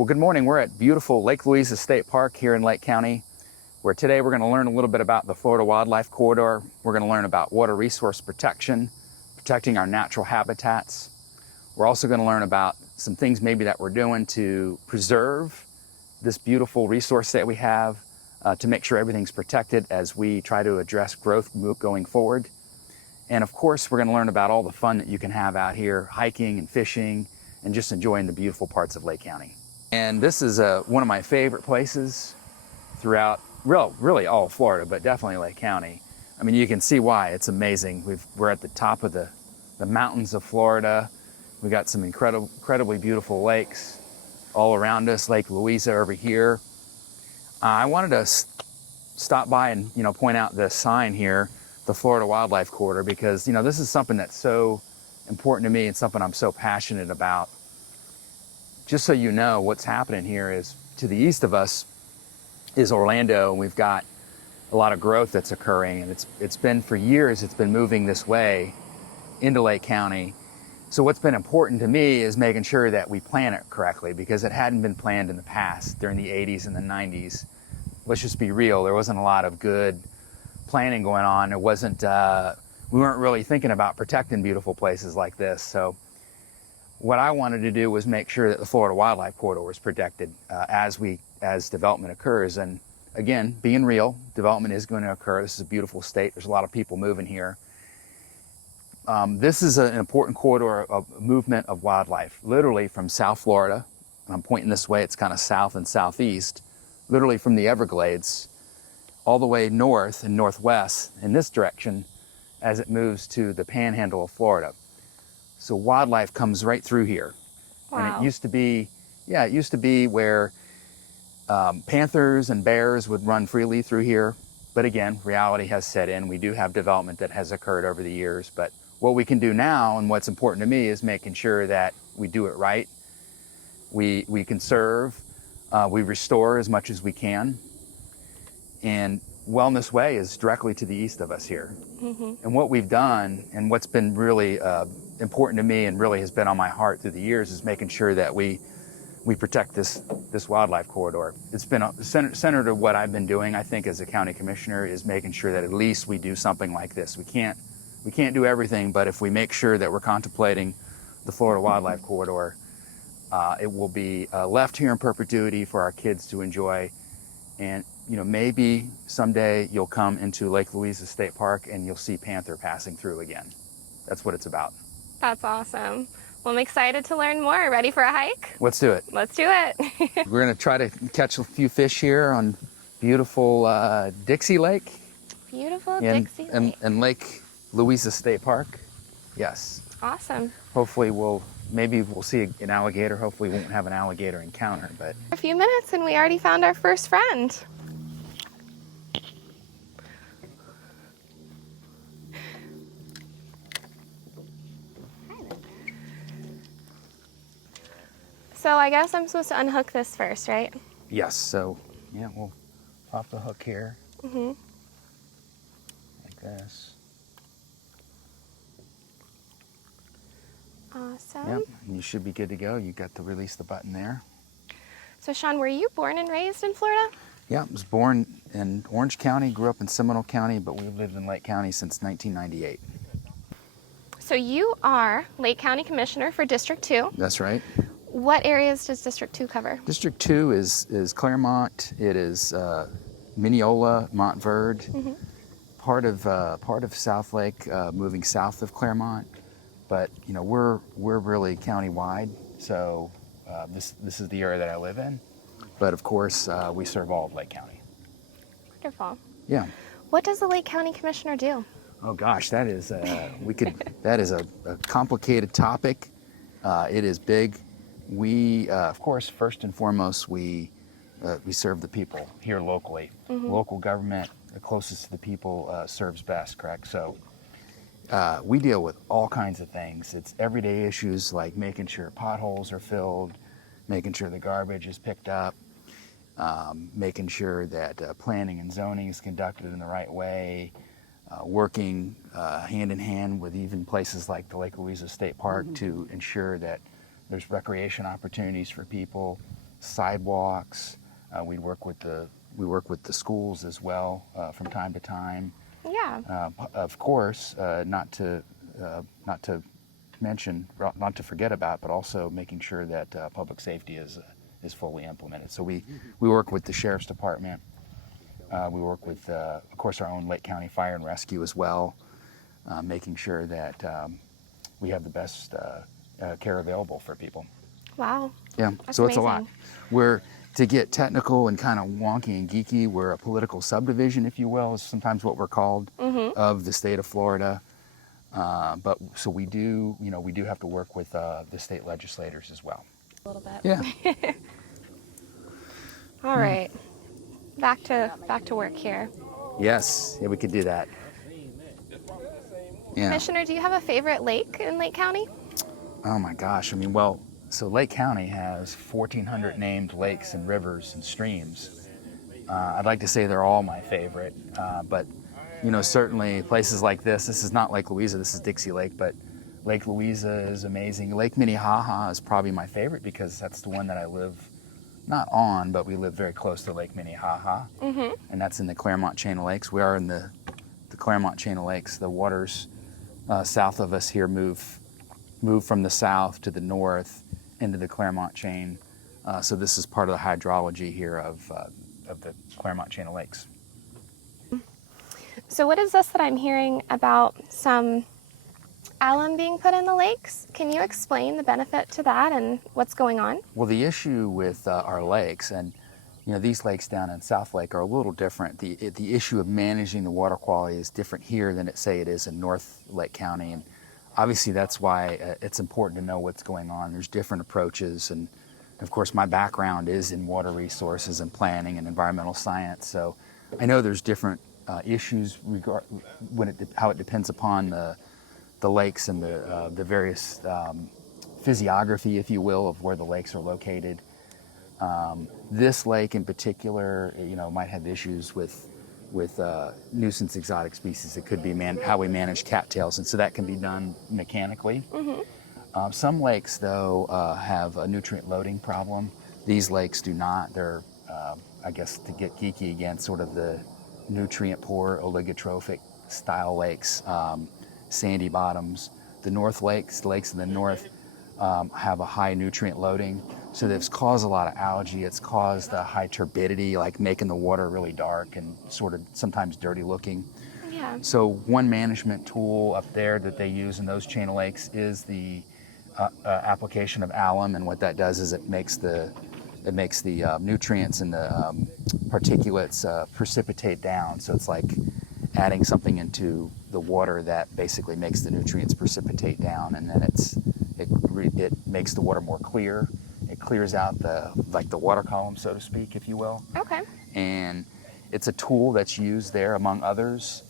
Well, good morning. We're at beautiful Lake Louisa State Park here in Lake County, where today we're going to learn a little bit about the Florida Wildlife Corridor. We're going to learn about water resource protection, protecting our natural habitats. We're also going to learn about some things maybe that we're doing to preserve this beautiful resource that we have, to make sure everything's protected as we try to address growth going forward. And of course, we're going to learn about all the fun that you can have out here, hiking and fishing, and just enjoying the beautiful parts of Lake County. And this is one of my favorite places throughout, really all of Florida, but definitely Lake County. I mean, you can see why. It's amazing. We're at the top of the mountains of Florida. We got some incredibly beautiful lakes all around us. Lake Louisa over here. I wanted to stop by and point out this sign here, the Florida Wildlife Corridor, because this is something that's so important to me and something I'm so passionate about. Just so you know, what's happening here is to the east of us is Orlando, and we've got a lot of growth that's occurring, and it's been for years, it's been moving this way into Lake County. So what's been important to me is making sure that we plan it correctly, because it hadn't been planned in the past during the 80s and the 90s. Let's just be real, there wasn't a lot of good planning going on. It wasn't, we weren't really thinking about protecting beautiful places like this. So what I wanted to do was make sure that the Florida Wildlife Corridor was protected as development occurs. And again, being real, development is going to occur. This is a beautiful state. There's a lot of people moving here. This is an important corridor of movement of wildlife, literally from South Florida. I'm pointing this way, it's kind of south and southeast, literally from the Everglades all the way north and northwest in this direction as it moves to the panhandle of Florida. So wildlife comes right through here. Wow. And it used to be where panthers and bears would run freely through here. But again, reality has set in. We do have development that has occurred over the years. But what we can do now, and what's important to me, is making sure that we do it right. We conserve, we restore as much as we can. And Wellness Way is directly to the east of us here. Mm-hmm. And what we've done, and what's been really important to me and really has been on my heart through the years, is making sure that we protect this wildlife corridor. It's been centered to what I've been doing, I think, as a county commissioner, is making sure that at least we do something like this. We can't do everything, but if we make sure that we're contemplating the Florida Wildlife Corridor, it will be left here in perpetuity for our kids to enjoy. And maybe someday you'll come into Lake Louisa State Park and you'll see panther passing through again. That's what it's about. That's awesome. Well, I'm excited to learn more. Ready for a hike? Let's do it. Let's do it. We're going to try to catch a few fish here on beautiful Dixie Lake. Beautiful Dixie Lake. And Lake Louisa State Park. Yes. Awesome. Hopefully maybe we'll see an alligator. Hopefully we won't have an alligator encounter, but. A few minutes and we already found our first friend. So I guess I'm supposed to unhook this first, right? Yes, so yeah, we'll pop the hook here. Mm-hmm. Like this. Awesome. Yep, and you should be good to go. You got to release the button there. So Sean, were you born and raised in Florida? Yeah, I was born in Orange County, grew up in Seminole County, but we've lived in Lake County since 1998. So you are Lake County Commissioner for District 2. That's right. What areas does District 2 cover? District 2 is Claremont. It is Mineola, Montverde, Mm-hmm. part of South Lake, moving south of Claremont. But we're really county-wide, so this is the area that I live in. But of course, we serve all of Lake County. Wonderful. Yeah. What does the Lake County Commissioner do? Oh gosh, that is that is a complicated topic. It is big. We, of course, first and foremost, we serve the people here locally. Mm-hmm. Local government, the closest to the people, serves best, correct? So we deal with all kinds of things. It's everyday issues like making sure potholes are filled, making sure the garbage is picked up, making sure that planning and zoning is conducted in the right way, working hand in hand with even places like the Lake Louisa State Park to ensure that there's recreation opportunities for people, sidewalks. We work with the schools as well from time to time. Yeah. Of course, not to mention, not to forget about, but also making sure that public safety is fully implemented. So we work with the Sheriff's Department. We work with, of course, our own Lake County Fire and Rescue as well, making sure that we have the best care available for people. Wow. Yeah, That's so it's a lot. amazing. We're, to get technical and kind of wonky and geeky, we're a political subdivision, if you will, is sometimes what we're called, of the state of Florida. But so we do have to work with the state legislators as well. A little bit. Yeah. All right. Back to work here. Yes. Yeah, we could do that. Yeah. Commissioner, do you have a favorite lake in Lake County? Oh my gosh. I mean, well, so Lake County has 1,400 named lakes and rivers and streams. I'd like to say they're all my favorite, but certainly places like this is not Lake Louisa, this is Dixie Lake, but Lake Louisa is amazing. Lake Minnehaha is probably my favorite because that's the one that I live, not on, but we live very close to Lake Minnehaha, and that's in the Claremont Chain of Lakes. We are in the Claremont Chain of Lakes. The waters south of us here move from the south to the north into the Claremont Chain. So this is part of the hydrology here of the Claremont Chain of Lakes. So what is this that I'm hearing about some alum being put in the lakes? Can you explain the benefit to that and what's going on? Well, the issue with our lakes, and these lakes down in South Lake are a little different. The issue of managing the water quality is different here than it is in North Lake County, and obviously that's why it's important to know what's going on. There's different approaches, and of course my background is in water resources and planning and environmental science, so I know there's different issues how it depends upon the lakes and the various physiography, if you will, of where the lakes are located. This lake in particular, might have issues with nuisance exotic species. It could be how we manage cattails, and so that can be done mechanically. Some lakes, though, have a nutrient loading problem. These lakes do not. They're, I guess, to get geeky again, sort of the nutrient poor, oligotrophic style lakes, sandy bottoms. The North Lakes, the lakes in the north, have a high nutrient loading. So that's caused a lot of algae. It's caused a high turbidity, like making the water really dark and sort of sometimes dirty looking. Yeah. So one management tool up there that they use in those chain of lakes is the application of alum, and what that does is it makes the nutrients and the particulates precipitate down. So it's like adding something into the water that basically makes the nutrients precipitate down, and then it makes the water more clear. It clears out the water column, so to speak, if you will. Okay. And it's a tool that's used there among others.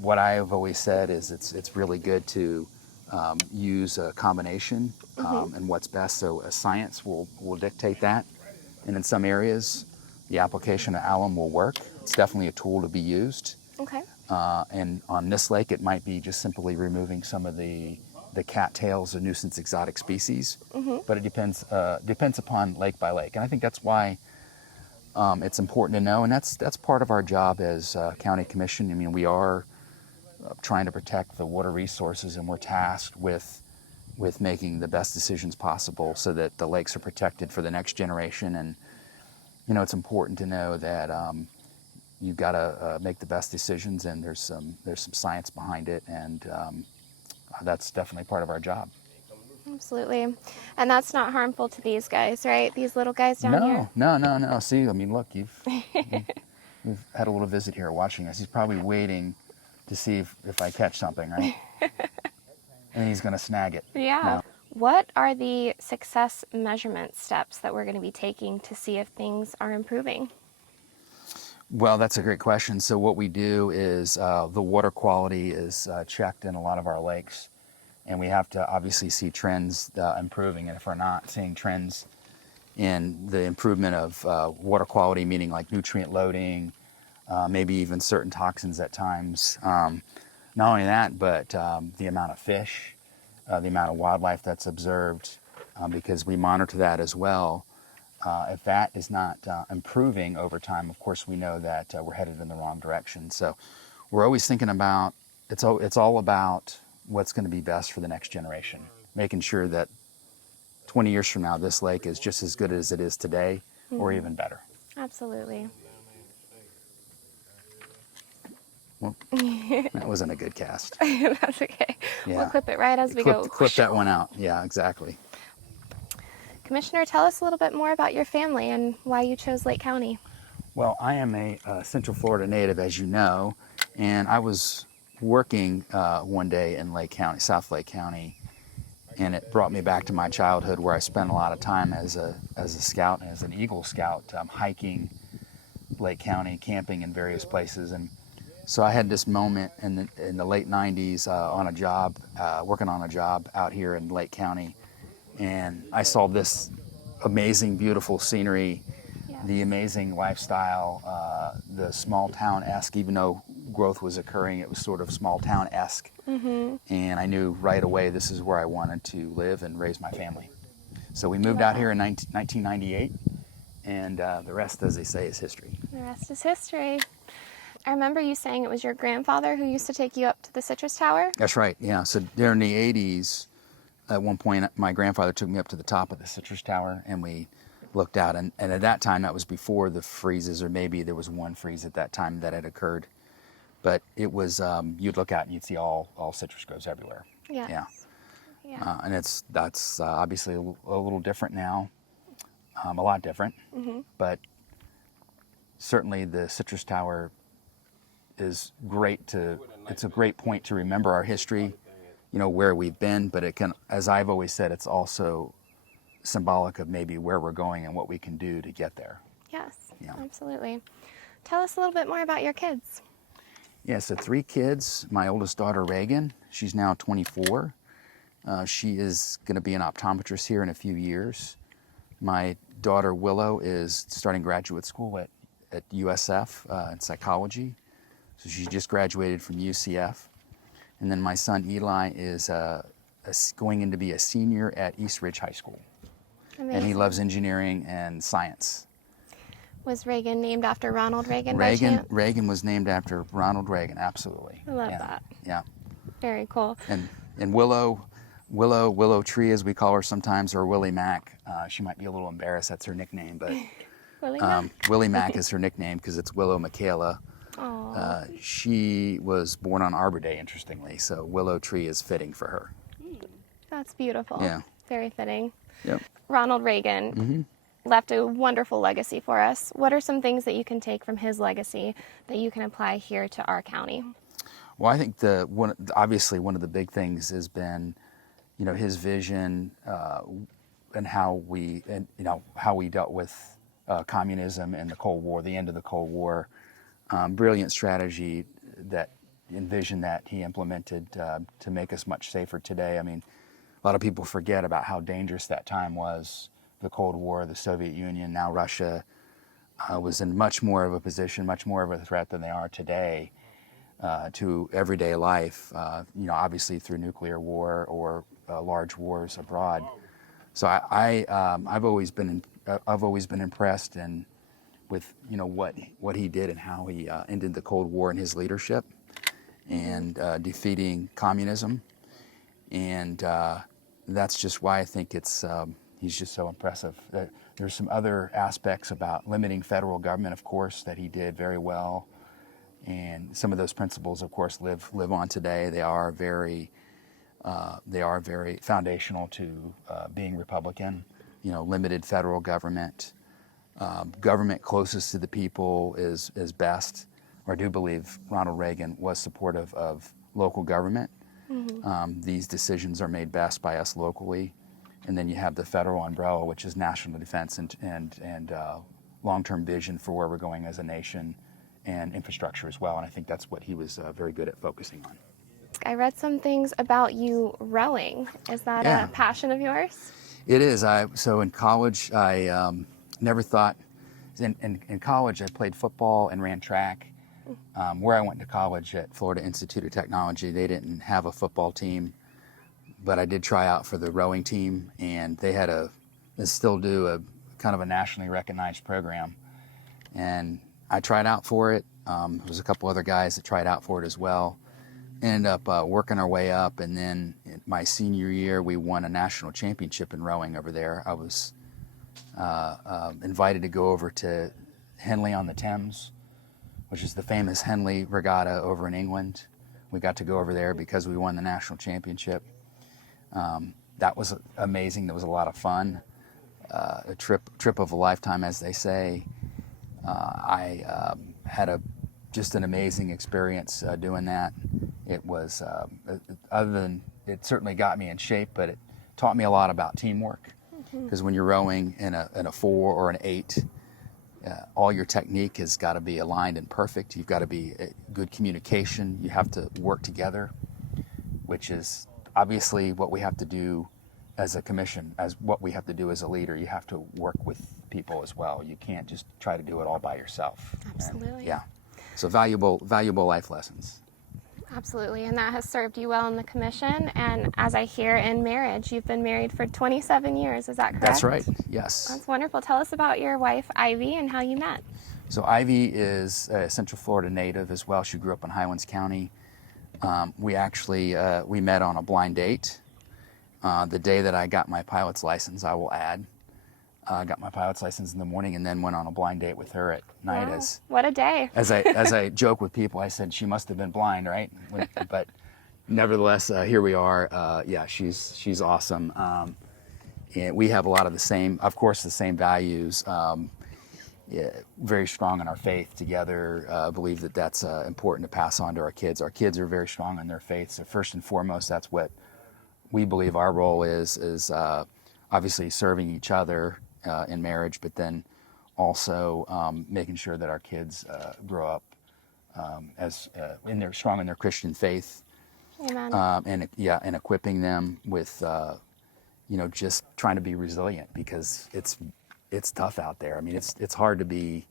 What I have always said is it's really good to use a combination and what's best. So science will dictate that. And in some areas, the application of alum will work. It's definitely a tool to be used. Okay. And on this lake, it might be just simply removing some of the cattails or nuisance exotic species. But it depends upon lake by lake. And I think that's why it's important to know. And that's part of our job as county commission. I mean, we are trying to protect the water resources, and we're tasked with making the best decisions possible so that the lakes are protected for the next generation. And it's important to know that you've got to make the best decisions, and there's some science behind it, and that's definitely part of our job. Absolutely. And that's not harmful to these guys, right? These little guys down here? No. See, I mean, look, you've had a little visit here watching us. He's probably waiting to see if I catch something, right? And he's going to snag it. Yeah. No. What are the success measurement steps that we're going to be taking to see if things are improving? Well, that's a great question. So what we do is the water quality is checked in a lot of our lakes, and we have to obviously see trends improving. And if we're not seeing trends in the improvement of water quality, meaning like nutrient loading, maybe even certain toxins at times, not only that, but the amount of fish, the amount of wildlife that's observed, because we monitor that as well. if that is not improving over time, of course, we know that we're headed in the wrong direction. So we're always thinking about, it's all about what's going to be best for the next generation, making sure that 20 years from now, this lake is just as good as it is today, or even better. Absolutely. Well, that wasn't a good cast. That's okay. Yeah. We'll clip it right as we go. Clip that one out. Yeah, exactly. Commissioner, tell us a little bit more about your family and why you chose Lake County. Well, I am a Central Florida native, as you know, and I was working one day in Lake County, South Lake County, and it brought me back to my childhood where I spent a lot of time as a scout, as an Eagle Scout, hiking Lake County, camping in various places. And so I had this moment in the late 90s on a job, working on a job out here in Lake County, and I saw this amazing, beautiful scenery, the amazing lifestyle, the small town-esque, even though growth was occurring, it was sort of small town-esque. And I knew right away this is where I wanted to live and raise my family. So we moved out here in 1998, and the rest, as they say, is history. The rest is history. I remember you saying it was your grandfather who used to take you up to the Citrus Tower. That's right, yeah. So during the 80s, at one point, my grandfather took me up to the top of the Citrus Tower, and we looked out. And at that time, that was before the freezes, or maybe there was one freeze at that time that had occurred. But it was, you'd look out and you'd see all citrus groves everywhere. Yes. Yeah. And that's obviously a little different now, a lot different. But certainly the Citrus Tower is great it's a great point to remember our history, you know, where we've been, but it can, as I've always said, it's also symbolic of maybe where we're going and what we can do to get there. Yes, Yeah. absolutely. Tell us a little bit more about your kids. Yeah, so 3 kids. My oldest daughter, Reagan, she's now 24. She is going to be an optometrist here in a few years. My daughter, Willow, is starting graduate school at USF in psychology. So she just graduated from UCF. And then my son, Eli, is going in to be a senior at East Ridge High School. Amazing. And he loves engineering and science. Was Reagan named after Ronald Reagan by chance? Reagan was named after Ronald Reagan, absolutely. I love that. Yeah. Very cool. And Willow Tree, as we call her sometimes, or Willie Mac. She might be a little embarrassed, that's her nickname, but Willie Mac is her nickname because it's Willow Michaela. She was born on Arbor Day, interestingly, so Willow Tree is fitting for her. That's beautiful. Yeah. Very fitting. Yep. Ronald Reagan left a wonderful legacy for us. What are some things that you can take from his legacy that you can apply here to our county? Well, I think obviously one of the big things has been, you know, his vision and how we dealt with communism and the Cold War, the end of the Cold War. Brilliant strategy that envisioned that he implemented to make us much safer today. I mean, a lot of people forget about how dangerous that time was. The Cold War, the Soviet Union, now Russia, was in much more of a position, much more of a threat than they are today to everyday life, you know, obviously through nuclear war or large wars abroad. So I've always been impressed with, you know, what he did and how he ended the Cold War in his leadership and defeating communism. And that's just why I think he's just so impressive. There's some other aspects about limiting federal government, of course, that he did very well. And some of those principles, of course, live on today. They are very foundational to being Republican. You know, limited federal government, government closest to the people is best. Or I do believe Ronald Reagan was supportive of local government. These decisions are made best by us locally. And then you have the federal umbrella, which is national defense and long-term vision for where we're going as a nation and infrastructure as well. And I think that's what he was very good at focusing on. I read some things about you rowing. Is that a passion of yours? It is. So in college, I never thought, in college I played football and ran track. Where I went to college at Florida Institute of Technology, they didn't have a football team, but I did try out for the rowing team, and they had they still do, a kind of a nationally recognized program. And I tried out for it. There was a couple other guys that tried out for it as well. Ended up working our way up, and then in my senior year, we won a national championship in rowing over there. I was invited to go over to Henley on the Thames, which is the famous Henley Regatta over in England. We got to go over there because we won the national championship. That was amazing. That was a lot of fun. A trip of a lifetime, as they say. I had just an amazing experience doing that. It was, other than it certainly got me in shape, but it taught me a lot about teamwork. Because when you're rowing in a 4 or an 8, all your technique has got to be aligned and perfect. You've got to be good communication. You have to work together, which is obviously what we have to do as a commission, as what we have to do as a leader. You have to work with people as well. You can't just try to do it all by yourself. Absolutely. And, yeah. So valuable life lessons. Absolutely, and that has served you well in the commission, and as I hear, in marriage. You've been married for 27 years, is that correct? That's right, yes. That's wonderful. Tell us about your wife, Ivy, and how you met. So Ivy is a Central Florida native as well. She grew up in Highlands County. We actually, we met on a blind date. The day that I got my pilot's license, I will add. I got my pilot's license in the morning and then went on a blind date with her at night. Wow, what a day. As I joke with people, I said she must have been blind, right? But nevertheless, here we are. Yeah, she's awesome. And we have a lot of the same values. Yeah, very strong in our faith together. Believe that that's important to pass on to our kids. Our kids are very strong in their faith. So first and foremost, that's what we believe our role is obviously serving each other in marriage, but then also making sure that our kids grow up as strong in their Christian faith. Amen. And equipping them with just trying to be resilient, because it's tough out there. I mean, it's hard to be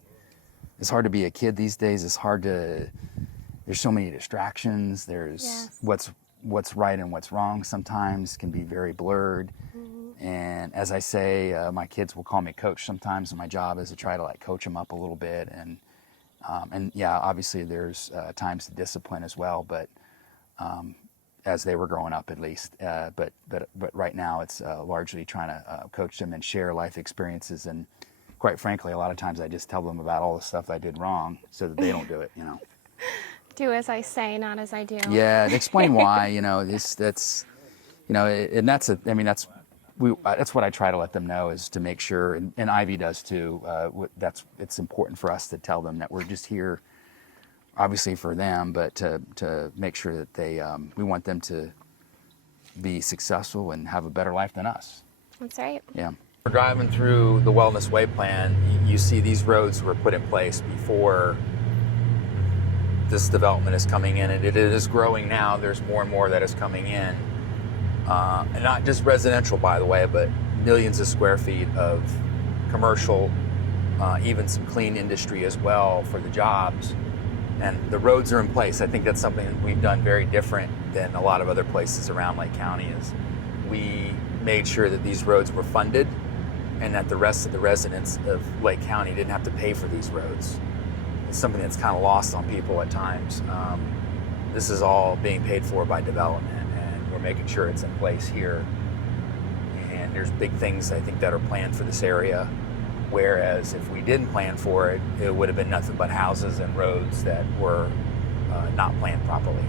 a kid these days. There's so many distractions. There's Yes. what's right and what's wrong sometimes can be very blurred. And as I say, my kids will call me coach sometimes, and my job is to try to coach them up a little bit. And yeah, obviously there's times to discipline as well, but as they were growing up at least. But right now it's largely trying to coach them and share life experiences. And quite frankly, a lot of times I just tell them about all the stuff I did wrong so that they don't do it. Do as I say, not as I do. Yeah, and explain why. That's what I try to let them know, is to make sure, and Ivy does too. It's important for us to tell them that we're just here, obviously for them, but to make sure that we want them to be successful and have a better life than us. That's right. Yeah. We're driving through the Wellness Way plan. You see these roads were put in place before this development is coming in, and it is growing now. There's more and more that is coming in. And not just residential, by the way, but millions of square feet of commercial, even some clean industry as well for the jobs. And the roads are in place. I think that's something that we've done very different than a lot of other places around Lake County. Is we made sure that these roads were funded and that the rest of the residents of Lake County didn't have to pay for these roads. It's something that's kind of lost on people at times. This is all being paid for by development, and we're making sure it's in place here. And there's big things, I think, that are planned for this area, whereas if we didn't plan for it, it would have been nothing but houses and roads that were not planned properly.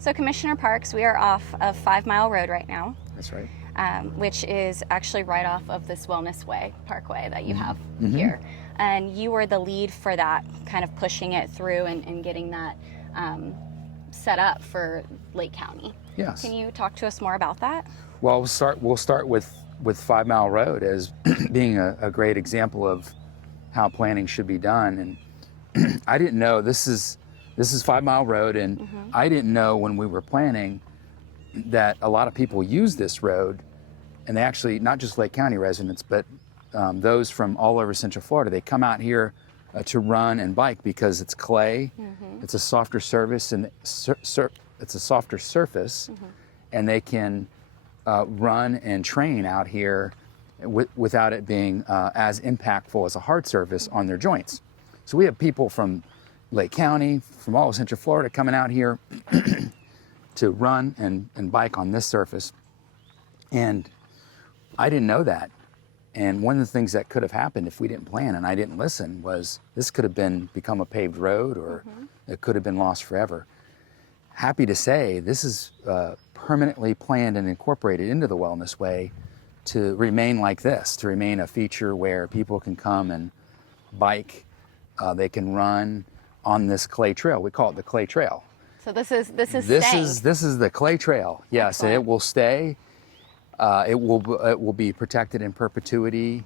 So Commissioner Parks, we are off of 5 Mile Road right now. That's right. Which is actually right off of this Wellness Way Parkway that you have Mm-hmm. here. And you were the lead for that, kind of pushing it through and getting that set up for Lake County. Yes. Can you talk to us more about that? Well, we'll start with 5 Mile Road as being a great example of how planning should be done. And I didn't know this is 5 Mile Road, and I didn't know when we were planning that a lot of people use this road, and they actually, not just Lake County residents, but those from all over Central Florida, they come out here to run and bike because it's clay, it's a softer surface, and it's a softer surface, and they can run and train out here without it being as impactful as a hard surface on their joints. So we have people from Lake County, from all of Central Florida coming out here to run and bike on this surface. And I didn't know that. And one of the things that could have happened if we didn't plan and I didn't listen was this could have become a paved road, or it could have been lost forever. Happy to say this is permanently planned and incorporated into the Wellness Way to remain like this, to remain a feature where people can come and bike, they can run on this clay trail. We call it the clay trail. So this is This staying. is the clay trail. Yes, and it will stay. It will be protected in perpetuity.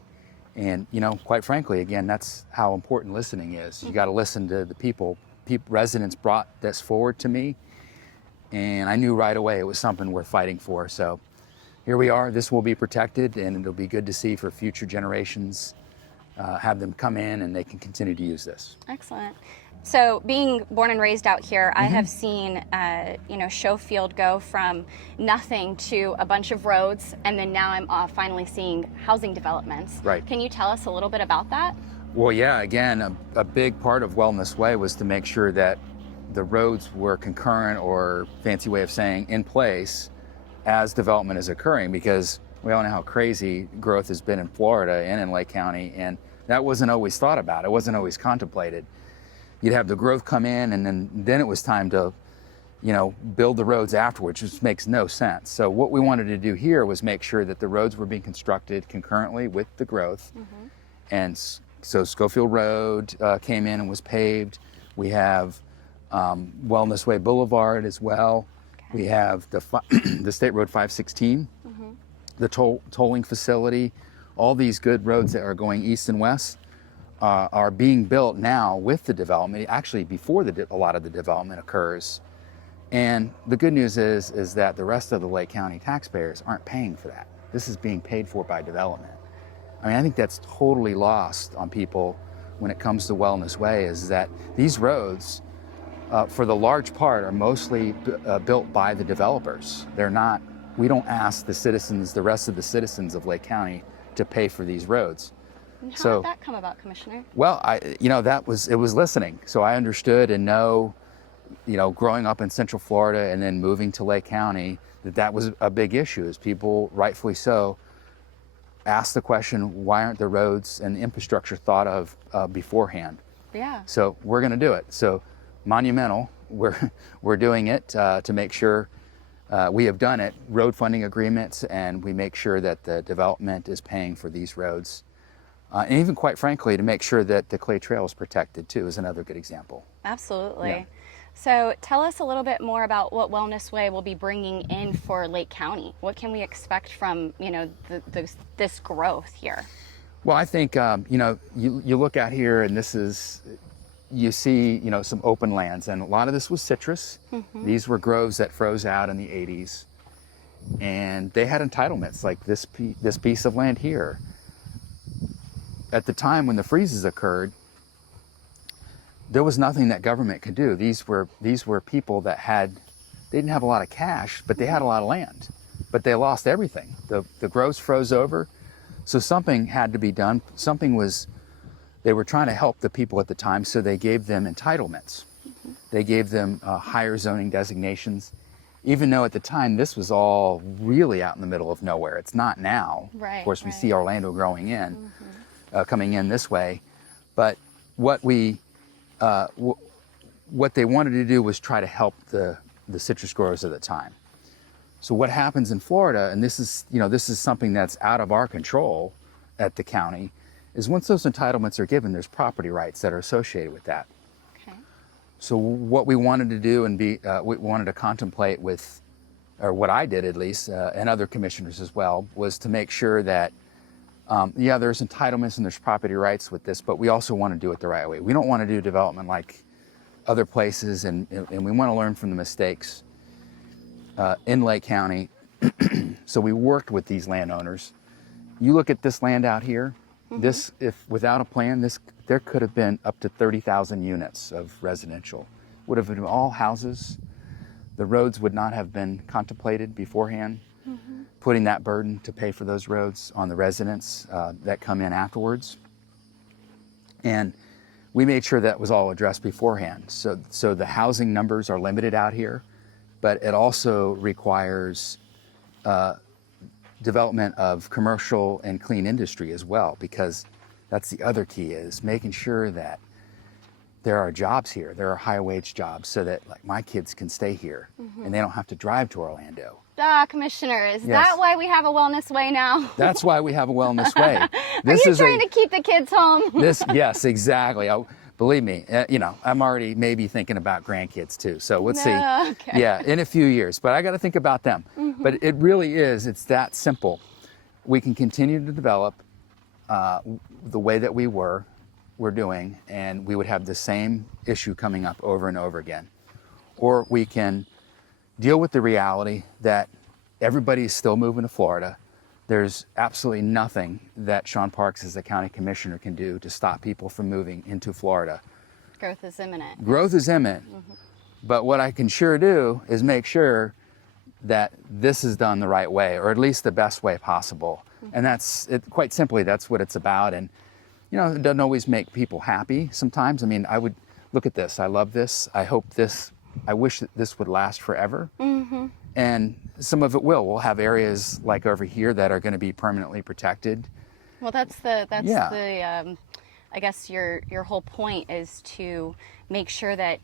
And, you know, quite frankly, again, that's how important listening is. You got to listen to the people. Residents brought this forward to me, and I knew right away it was something worth fighting for. So here we are. This will be protected, and it'll be good to see for future generations, have them come in and they can continue to use this. Excellent. So being born and raised out here, I have seen, Schofield go from nothing to a bunch of roads, and then now I'm finally seeing housing developments. Right. Can you tell us a little bit about that? Well, yeah, again, a big part of Wellness Way was to make sure that the roads were concurrent, or fancy way of saying in place, as development is occurring, because we all know how crazy growth has been in Florida and in Lake County, and that wasn't always thought about. It wasn't always contemplated. You'd have the growth come in, and then it was time to, build the roads afterwards, which makes no sense. So what we wanted to do here was make sure that the roads were being constructed concurrently with the growth. And so Schofield Road came in and was paved. We have Wellness Way Boulevard as well. Okay. We have the State Road 516, the tolling facility. All these good roads that are going east and west are being built now with the development, actually before a lot of the development occurs. And the good news is that the rest of the Lake County taxpayers aren't paying for that. This is being paid for by development. I mean, I think that's totally lost on people when it comes to Wellness Way, is that these roads, for the large part, are mostly built by the developers. We don't ask the rest of the citizens of Lake County to pay for these roads. And how did that come about, Commissioner? Well, it was listening. So I understood and know, growing up in Central Florida and then moving to Lake County, that was a big issue, as people, rightfully so, asked the question, why aren't the roads and the infrastructure thought of beforehand? Yeah. So we're going to do it. So monumental, we're doing it to make sure we have done it, road funding agreements, and we make sure that the development is paying for these roads. And even, quite frankly, to make sure that the clay trail is protected too is another good example. Absolutely. Yeah. So tell us a little bit more about what Wellness Way will be bringing in for Lake County. What can we expect from, this growth here? Well, I think, you look out here and you see, some open lands, and a lot of this was citrus. These were groves that froze out in the 80s, and they had entitlements like this piece of land here. At the time when the freezes occurred, there was nothing that government could do. These were people that they didn't have a lot of cash, but they had a lot of land, but they lost everything. The groves froze over, so something had to be done. They were trying to help the people at the time, so they gave them entitlements. They gave them higher zoning designations, even though at the time this was all really out in the middle of nowhere. It's not now. Right, of course, we see Orlando growing in, coming in this way. But what they wanted to do was try to help the citrus growers at the time. So what happens in Florida, and this is something that's out of our control at the county, is once those entitlements are given, there's property rights that are associated with that. Okay. So what we wanted to do we wanted to contemplate with, or what I did at least, and other commissioners as well, was to make sure that, there's entitlements and there's property rights with this, but we also want to do it the right way. We don't want to do development like other places, and we want to learn from the mistakes in Lake County. So we worked with these landowners. You look at this land out here, if without a plan, there could have been up to 30,000 units of residential. Would have been all houses. The roads would not have been contemplated beforehand. putting that burden to pay for those roads on the residents that come in afterwards. And we made sure that was all addressed beforehand. So the housing numbers are limited out here, but it also requires development of commercial and clean industry as well, because that's the other key, is making sure that there are jobs here. There are high wage jobs so that like my kids can stay here and they don't have to drive to Orlando. Commissioner, is Yes. that why we have a wellness way now? That's why we have a wellness way. Are you trying to keep the kids home? Yes, exactly. Believe me, I'm already maybe thinking about grandkids too. So let's see. Okay. Yeah, in a few years, but I got to think about them. But it really is, it's that simple. We can continue to develop the way that we're doing, and we would have the same issue coming up over and over again. Or we can deal with the reality that everybody's still moving to Florida. There's absolutely nothing that Sean Parks as the county commissioner can do to stop people from moving into Florida. Growth is imminent. Growth is imminent. But what I can sure do is make sure that this is done the right way, or at least the best way possible. And that's it, quite simply, that's what it's about. And it doesn't always make people happy sometimes. I mean, I would look at this. I love this. I wish that this would last forever. And some of it will. We'll have areas like over here that are going to be permanently protected. Well, that's I guess your whole point is to make sure that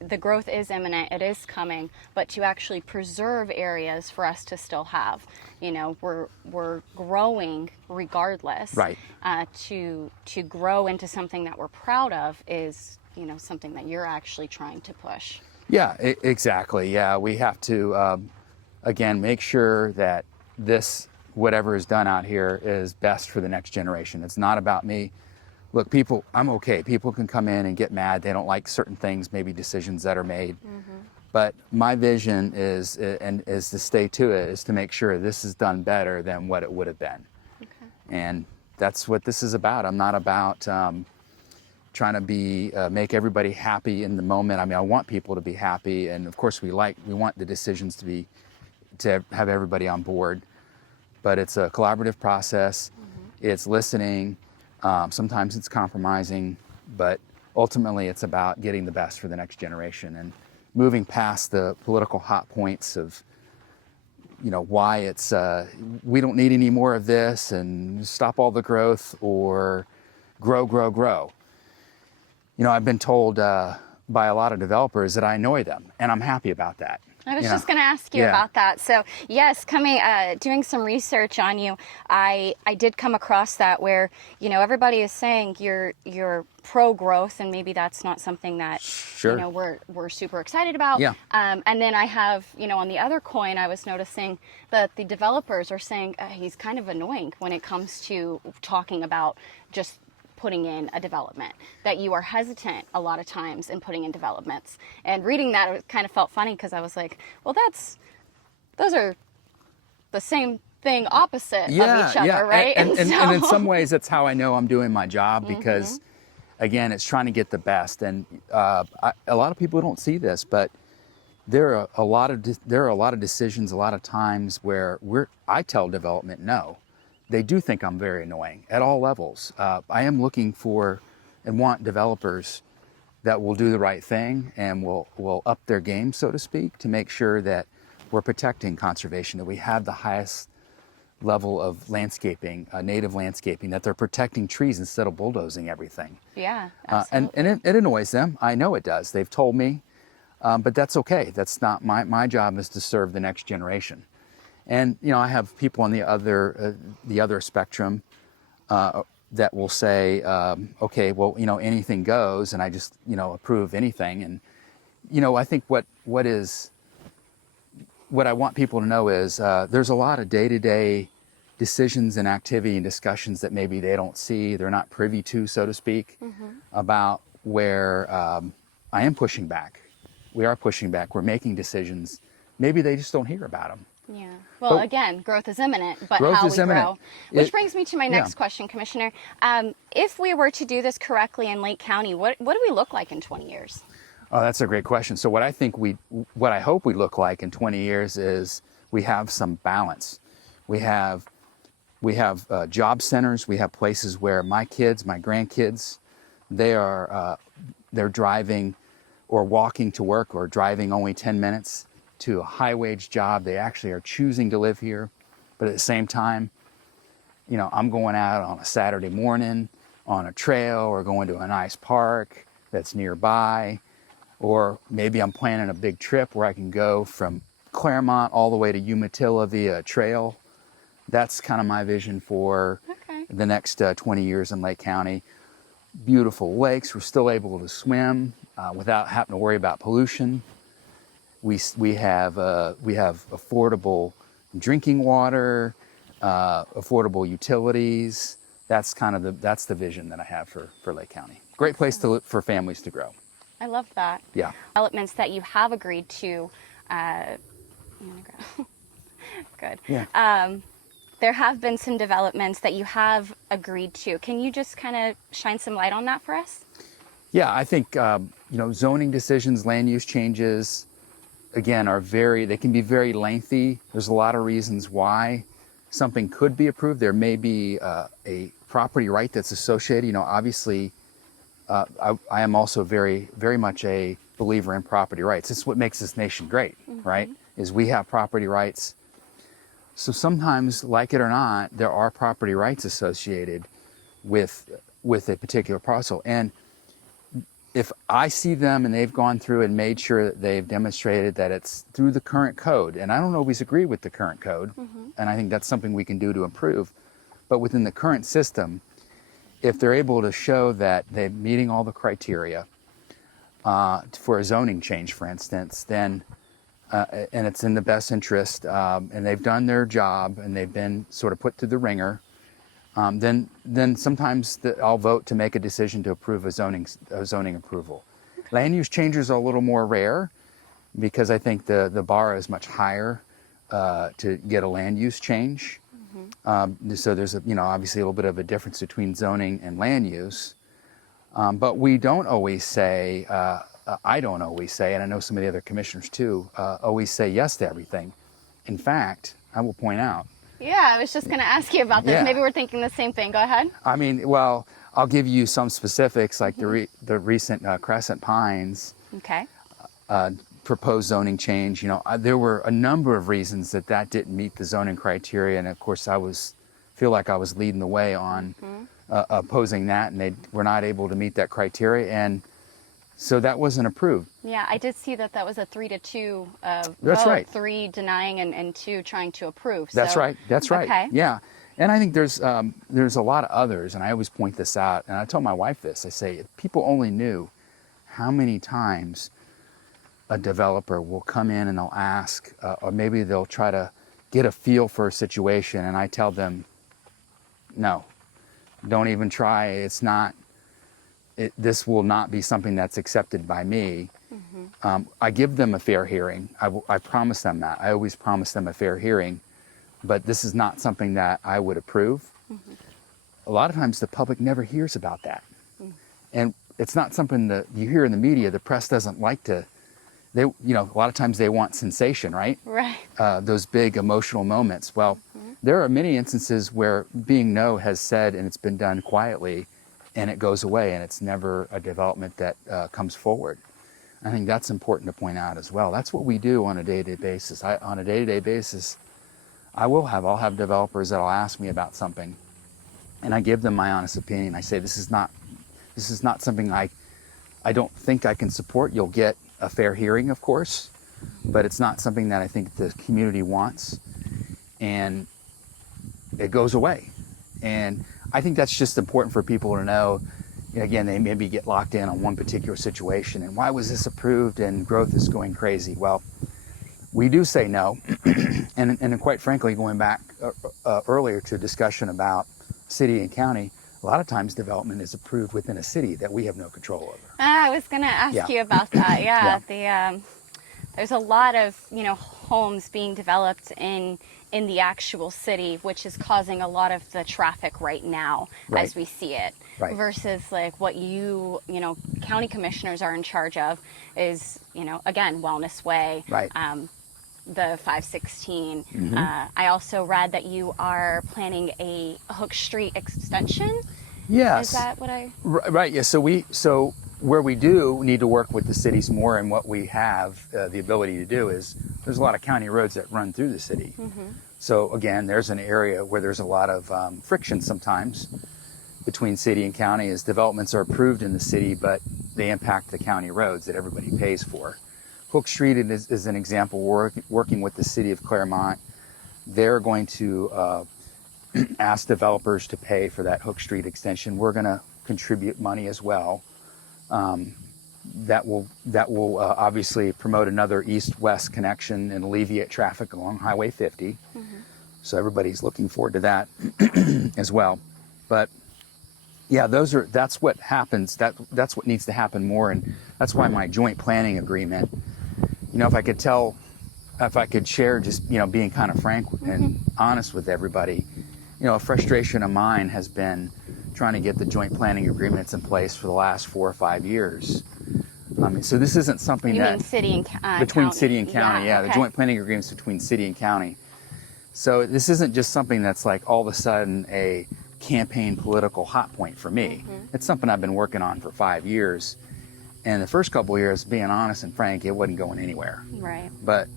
the growth is imminent, it is coming, but to actually preserve areas for us to still have. We're growing regardless. Right. To grow into something that we're proud of is, something that you're actually trying to push. Yeah, exactly. Yeah, we have to, again, make sure that whatever is done out here is best for the next generation. It's not about me. Look, I'm okay. People can come in and get mad. They don't like certain things, maybe decisions that are made. But my vision is to stay to it, is to make sure this is done better than what it would have been. Okay. And that's what this is about. I'm not about trying to make everybody happy in the moment. I mean, I want people to be happy, and of course we want the decisions to have everybody on board. But it's a collaborative process. It's listening. Sometimes it's compromising, but ultimately it's about getting the best for the next generation and moving past the political hot points of, why it's, we don't need any more of this and stop all the growth, or grow. I've been told by a lot of developers that I annoy them, and I'm happy about that. I was just going to ask you about that. So yes, doing some research on you, I did come across that where, everybody is saying you're pro-growth, and maybe that's not something that, we're super excited about. Yeah. And then I have, on the other coin, I was noticing that the developers are saying he's kind of annoying when it comes to talking about just putting in a development, that you are hesitant a lot of times in putting in developments. And reading that, it kind of felt funny because I was like, well, those are the same thing opposite of each other, right? And in some ways, that's how I know I'm doing my job, because again, it's trying to get the best. And a lot of people don't see this, but there are a lot of decisions, a lot of times where I tell development no. They do think I'm very annoying at all levels. I am looking for and want developers that will do the right thing and will up their game, so to speak, to make sure that we're protecting conservation, that we have the highest level of landscaping, native landscaping, that they're protecting trees instead of bulldozing everything. Yeah, absolutely. And it annoys them. I know it does. They've told me, but that's okay. That's not my job is to serve the next generation. And I have people on the other spectrum that will say, okay, well, anything goes, and I just approve anything. And I think what I want people to know is there's a lot of day-to-day decisions and activity and discussions that maybe they don't see, they're not privy to, so to speak, about where I am pushing back. We are pushing back. We're making decisions. Maybe they just don't hear about them. Yeah. Well, again, growth is imminent, but how we grow. Which brings me to my next question, Commissioner. If we were to do this correctly in Lake County, what do we look like in 20 years? Oh, that's a great question. So what I hope we look like in 20 years is we have some balance. We have job centers. We have places where my kids, my grandkids, they're driving or walking to work or driving only 10 minutes to a high wage job. They actually are choosing to live here. But at the same time, you know, I'm going out on a Saturday morning on a trail or going to a nice park that's nearby. Or maybe I'm planning a big trip where I can go from Claremont all the way to Umatilla via a trail. That's kind of my vision for the next 20 years in Lake County. Beautiful lakes. We're still able to swim without having to worry about pollution. We have affordable drinking water, affordable utilities. That's the vision that I have for Lake County. Great place for families to grow. I love that. Yeah. Developments that you have agreed to. You wanna go? Good. Yeah. There have been some developments that you have agreed to. Can you just kind of shine some light on that for us? Yeah, I think zoning decisions, land use changes, again, they can be very lengthy. There's a lot of reasons why something could be approved. There may be a property right that's associated. You know, obviously, I am also very, very much a believer in property rights. It's what makes this nation great, right? Is we have property rights. So sometimes, like it or not, there are property rights associated with a particular parcel. And if I see them and they've gone through and made sure that they've demonstrated that it's through the current code, and I don't always agree with the current code, and I think that's something we can do to improve, but within the current system, if they're able to show that they're meeting all the criteria for a zoning change, for instance, then and it's in the best interest, and they've done their job and they've been sort of put through the ringer, then sometimes I'll vote to make a decision to approve a zoning approval. Land use changes are a little more rare because I think the bar is much higher to get a land use change. So there's obviously a little bit of a difference between zoning and land use, but we don't always say. I don't always say, and I know some of the other commissioners too, always say yes to everything. In fact, I will point out. Yeah, I was just going to ask you about this. Yeah. Maybe we're thinking the same thing. Go ahead. I mean, well, I'll give you some specifics, like the recent Crescent Pines proposed zoning change. You know, there were a number of reasons that didn't meet the zoning criteria, and of course, feel like I was leading the way on opposing that, and they were not able to meet that criteria, and so that wasn't approved. Yeah, I did see that was a 3-2 That's vote. right. 3 denying and 2 trying to approve. That's right. That's right. Okay. Yeah, and I think there's a lot of others, and I always point this out, and I tell my wife this. I say, if people only knew how many times a developer will come in and they'll ask, or maybe they'll try to get a feel for a situation, and I tell them, no, don't even try. It's not. This will not be something that's accepted by me. I give them a fair hearing. I promise them that. I always promise them a fair hearing, but this is not something that I would approve. A lot of times the public never hears about that. And it's not something that you hear in the media. The press doesn't like to, a lot of times they want sensation, right? Right. Those big emotional moments. Well, there are many instances where being no has said, and it's been done quietly, and it goes away, and it's never a development that comes forward. I think that's important to point out as well. That's what we do on a day-to-day basis. On a day-to-day basis, I'll have developers that'll ask me about something, and I give them my honest opinion. I say, this is not something I don't think I can support. You'll get a fair hearing, of course, but it's not something that I think the community wants, and it goes away. And I think that's just important for people to know. Again, they maybe get locked in on one particular situation, and why was this approved and growth is going crazy? Well, we do say no, and quite frankly, going back earlier to a discussion about city and county, a lot of times development is approved within a city that we have no control over. I was going to ask you about that. Yeah. There's a lot of homes being developed in the actual city, which is causing a lot of the traffic right now as we see it. Right. Versus like what county commissioners are in charge of is again Wellness Way. Right. the 516. I also read that you are planning a Hook Street extension. Yes. Is that what I? Right. Yeah. So where we do need to work with the cities more, and what we have the ability to do is there's a lot of county roads that run through the city. So again, there's an area where there's a lot of friction sometimes between city and county as developments are approved in the city, but they impact the county roads that everybody pays for. Hook Street is an example. We're working with the city of Claremont. They're going to ask developers to pay for that Hook Street extension. We're going to contribute money as well. That will obviously promote another east-west connection and alleviate traffic along Highway 50. So everybody's looking forward to that as well. But yeah, that's what happens. That's what needs to happen more, and that's why my joint planning agreement. If I could share, just being kind of frank and honest with everybody. A frustration of mine has been trying to get the joint planning agreements in place for the last 4 or 5 years. So this isn't something You that mean city and between county. city and county. Yeah, okay. The joint planning agreements between city and county. So this isn't just something that's like all of a sudden a campaign political hot point for me. It's something I've been working on for 5 years. And the first couple of years, being honest and frank, it wasn't going anywhere. Right. But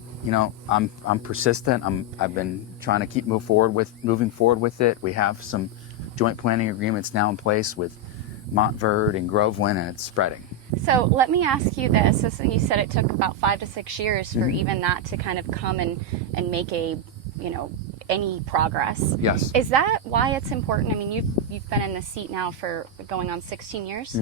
I'm persistent. I've been trying to keep moving forward with it. We have some joint planning agreements now in place with Montverde and Groveland, and it's spreading. So let me ask you this. You said it took about 5 to 6 years for even that to kind of come and make any progress. Yes. Is that why it's important? I mean, you've been in the seat now for going on 16 years.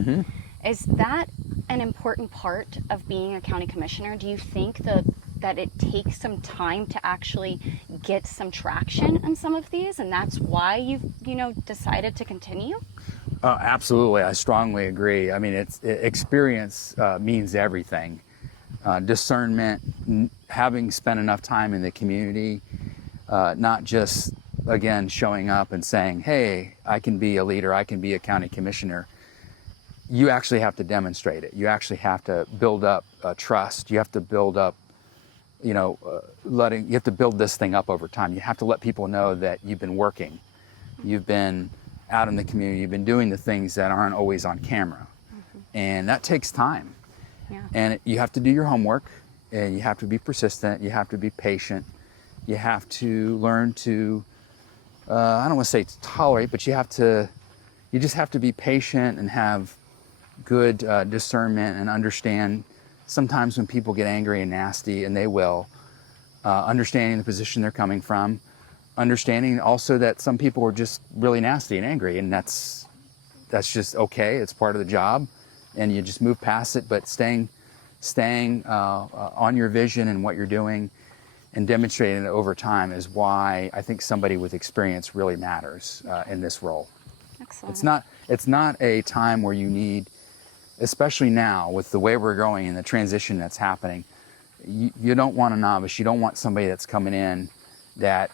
Is that an important part of being a county commissioner? Do you think that it takes some time to actually get some traction on some of these, and that's why you've decided to continue? Absolutely, I strongly agree. I mean, experience means everything. Discernment, having spent enough time in the community, not just again showing up and saying, "Hey, I can be a leader. I can be a county commissioner." You actually have to demonstrate it. You actually have to build up trust. You have to build up, you have to build this thing up over time. You have to let people know that you've been working. You've been out in the community. You've been doing the things that aren't always on camera. And that takes time. Yeah. And you have to do your homework, and you have to be persistent. You have to be patient. You have to learn to, I don't want to say tolerate, but you just have to be patient and have good discernment and understand sometimes when people get angry and nasty, and they will, understanding the position they're coming from, understanding also that some people are just really nasty and angry, and that's just okay. It's part of the job, and you just move past it. But staying on your vision and what you're doing and demonstrating it over time is why I think somebody with experience really matters in this role. Excellent. It's not a time where you need, especially now with the way we're going and the transition that's happening, you don't want a novice. You don't want somebody that's coming in that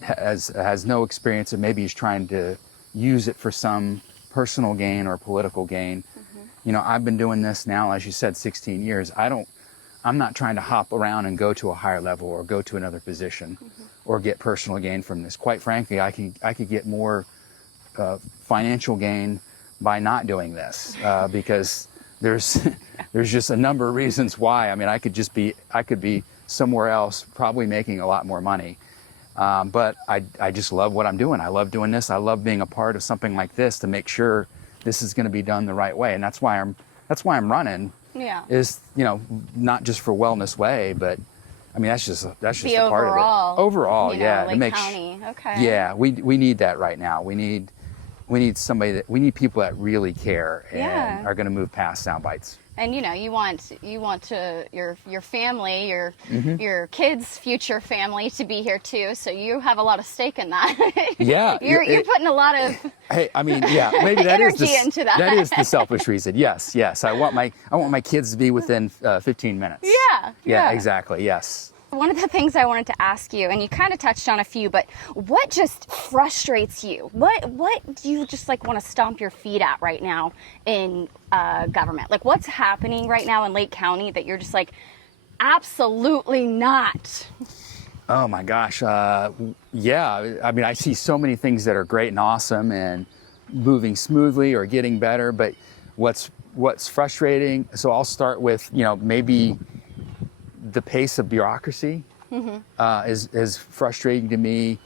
has no experience and maybe is trying to use it for some personal gain or political gain. I've been doing this now, as you said, 16 years. I'm not trying to hop around and go to a higher level or go to another position or get personal gain from this. Quite frankly, I could get more financial gain by not doing this because there's just a number of reasons why. I mean, I could be somewhere else, probably making a lot more money. But I just love what I'm doing. I love doing this. I love being a part of something like this to make sure this is going to be done the right way. And that's why I'm running. Yeah. Is not just for Wellness Way, but I mean that's just a the part overall, of it. Overall, yeah. Lake County. Okay. Yeah, we need that right now. We need people that really care and are going to move past sound bites. And you want your family, your kids' future family to be here too. So you have a lot of stake in that. Yeah, you're putting a lot of maybe that energy is into that. That is the selfish reason. Yes. I want my kids to be within 15 minutes. Yeah. Exactly. Yes. One of the things I wanted to ask you, and you kind of touched on a few, but what just frustrates you? What do you just want to stomp your feet at right now in government? What's happening right now in Lake County that you're just absolutely not? Oh my gosh. Yeah. I mean, I see so many things that are great and awesome and moving smoothly or getting better, but what's frustrating. So I'll start with, maybe the pace of bureaucracy is frustrating to me.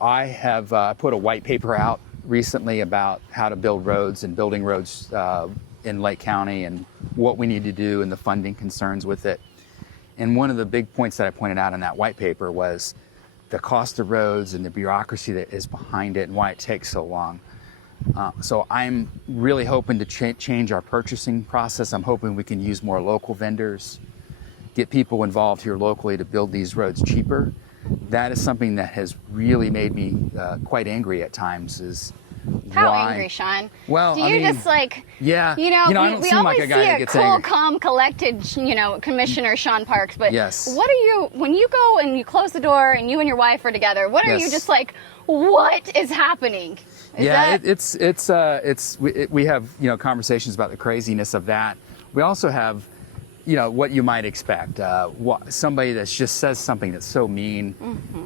I have put a white paper out recently about how to build roads and building roads in Lake County and what we need to do and the funding concerns with it. And one of the big points that I pointed out in that white paper was the cost of roads and the bureaucracy that is behind it and why it takes so long. So I'm really hoping to change our purchasing process. I'm hoping we can use more local vendors, get people involved here locally to build these roads cheaper. That is something that has really made me quite angry at times. How why. angry, Sean? Well, do you just like, yeah, you know, I we don't seem always like a guy see that a gets cool, angry. calm, collected, Commissioner Sean Parks, but Yes. what are you, when you go and you close the door and you and your wife are together, what are you Yes. just like, what is happening? Is Yeah, that... we have conversations about the craziness of that. We also have what you might expect. Somebody that just says something that's so mean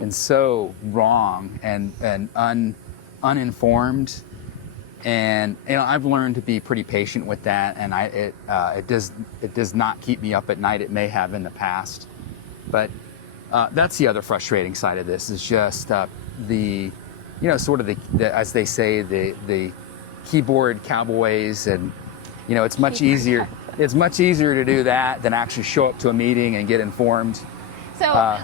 and so wrong and uninformed. And I've learned to be pretty patient with that, and it does not keep me up at night. It may have in the past, but that's the other frustrating side of this is just the sort of the as they say the keyboard cowboys, and it's much easier. It's much easier to do that than actually show up to a meeting and get informed. So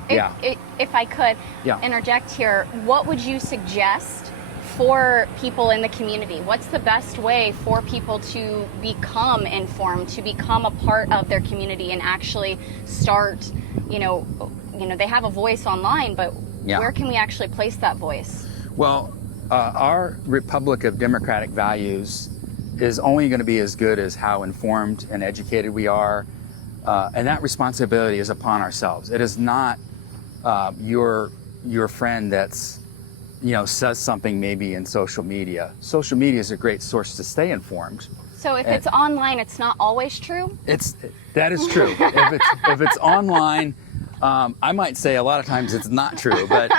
if I could interject here, what would you suggest for people in the community? What's the best way for people to become informed, to become a part of their community and actually start, they have a voice online, but where can we actually place that voice? Well, our Republic of Democratic Values is only going to be as good as how informed and educated we are. And that responsibility is upon ourselves. It is not your friend that's says something maybe in social media. Social media is a great source to stay informed. So if it's online, it's not always true? That is true. if it's online, I might say a lot of times it's not true, but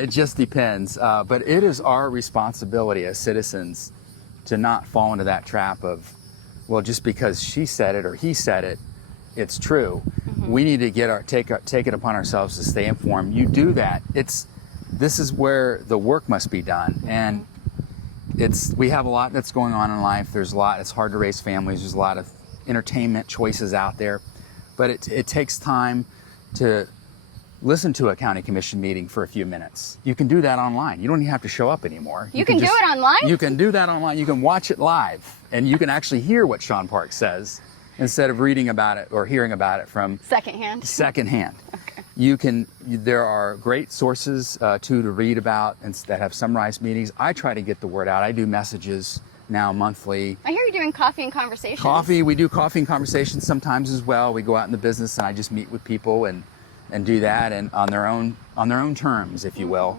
it just depends. But it is our responsibility as citizens to not fall into that trap of, well, just because she said it or he said it, it's true. We need to take it upon ourselves to stay informed. You do that. This is where the work must be done, and we have a lot that's going on in life. There's a lot. It's hard to raise families. There's a lot of entertainment choices out there, but it takes time to listen to a county commission meeting for a few minutes. You can do that online. You don't even have to show up anymore. You can do it online? You can do that online. You can watch it live, and you can actually hear what Sean Parks says instead of reading about it or hearing about it from secondhand. Okay. There are great sources to read about and that have summarized meetings. I try to get the word out. I do messages now monthly. I hear you're doing coffee and conversations. We do coffee and conversations sometimes as well. We go out in the business and I just meet with people and do that and on their own terms, if you will.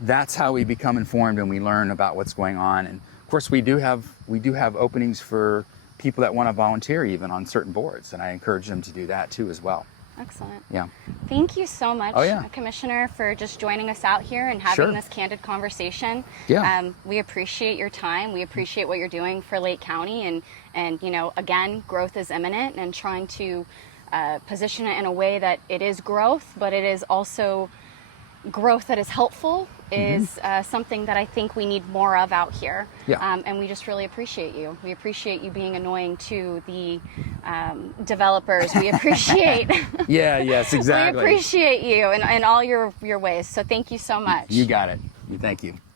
That's how we become informed and we learn about what's going on. And of course we do have openings for people that want to volunteer even on certain boards, and I encourage them to do that too as well. Excellent. Yeah. Thank you so much, Commissioner, for just joining us out here and having this candid conversation. Yeah. We appreciate your time. We appreciate what you're doing for Lake County, and again, growth is imminent, and trying to position it in a way that it is growth, but it is also growth that is helpful is something that I think we need more of out here. Yeah. And we just really appreciate you. We appreciate you being annoying to the developers. We appreciate Yes, exactly. we appreciate you in all your ways. So thank you so much. You got it. Thank you.